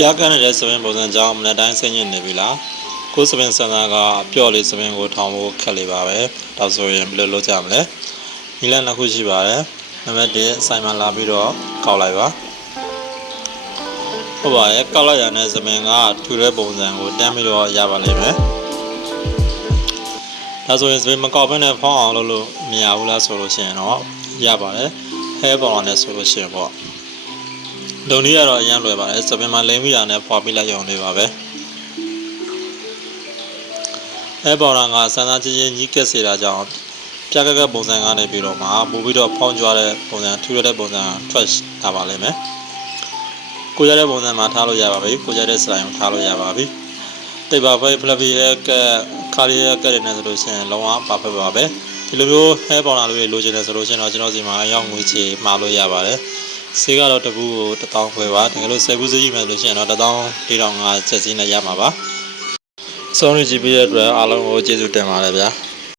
ပြားကန်နေတဲ့စပင်ပုံစံကြောင့်မနက်တိုင်းဆင်းညင်နေပြီလားကိုစပင်ဆန္ဒကပျော့လေးစပင်ကိုထောင်ဖို့ခက်လေးပါပဲဒါဆိုရင်ဘယ်လိုလုပ်ကြမလဲနီလန်နှစ်ခုရှိပါတယ်နံပါတ်1ဆိုင်မှာလာပြီးတော့ကောက်လိုက်ပါဟုတ်ပါရဲ့ကောက်လိုက်ရတဲ့စပင်ကထူတဲ့ပုံစံကိုတန်းပြီးတော့ရပါလိမ့်မယ်ဒါဆိုရင်စပင်မကောက်ဘဲနဲ့ဖောင်းအောင်လုပ်လို့မရဘူးလားဆိုလို့ရှိရင်တော့ရပါတယ်ဟဲပေါ်အောင်နဲ့ဆိုလို့ရှိရင်ပေါ့ဒုံလေးကတော့အရင်လွယ်ပါတယ်စပင်မှာလိမ့်မိတာနဲ့ဖွာပြီးလိုက်ရုံလေးပါပဲအဲပေါ်တာကစမ်းသားချင်းချင်းညီးကက်စေတာကြောင့်ပြားကပုံစံကနေပြီးတော့မှပို့ပြီးတော့ဖောင်းကြွားတဲ့ပုံစံထူရတဲ့ပုံစံ trash လာပါလိမ့်မယ်ကိုရတဲ့ပုံစံမှာထားလို့ရပါပြီကိုရတဲ့စလိုင်းကိုထားလို့ရပါပြီတိတ်ပါပဲ fluffy hair ကခါရီယာကတဲ့နဲ့ဆိုလို့ရှိရင်လုံးဝပါဖက်ပါပဲဒီလိုမျိုး hair ပေါ်လာလို့လိုချင်တယ်ဆိုလို့ရှိရင်တော့ကျွန်တော်စီမှာအရောက်ငွေချေမှာလို့ရပါတယ်ဆေးကတော့တကူကို1000ခွဲပါတကယ်လို့10ခုစီးမယ်လို့ရှိရင်တော့14,500ချက်စီးနဲ့ရမှာပါဆုံးရကြည့်ပြီးတဲ့အတွက်အားလုံးကိုကျေးဇူးတင်ပါတယ်ဗျာ